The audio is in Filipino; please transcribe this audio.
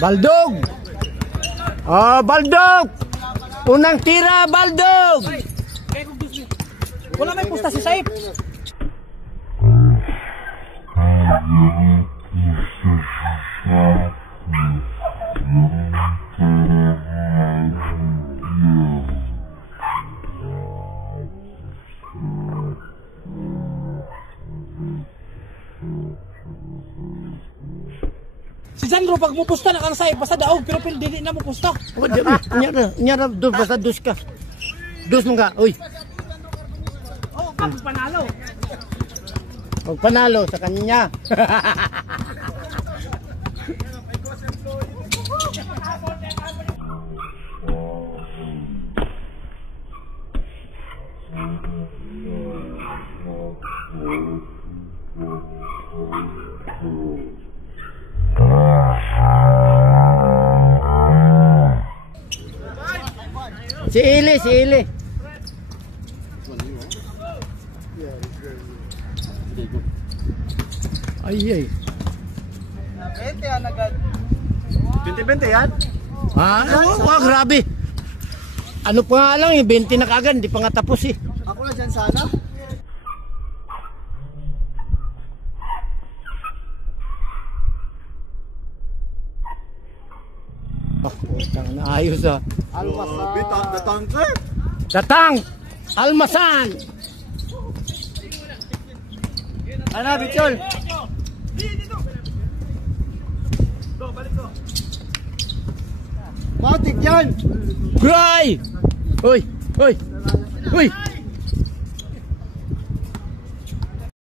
Baldog! Oh, Baldog! Unang tira, Baldog! Wala may pusta si Saip. Si Sandro pag mupusta na kang Saip basta daog pero dili na mo pusta. Oh, nyara dos basta dos ka. Dos mo ka. Uy. Oh, kapag panalo. Pag panalo sa kanya. Si Ili. Ay. 20 yan agad. 20-20 yan? Grabe. Ano pa nga lang, 20 na kagad, hindi pa nga tapos eh. Ako na dyan sana. Ayos ah. Almasan. Datang! Almasan! Ano, Bichol? Matik yan! Gray! Uy!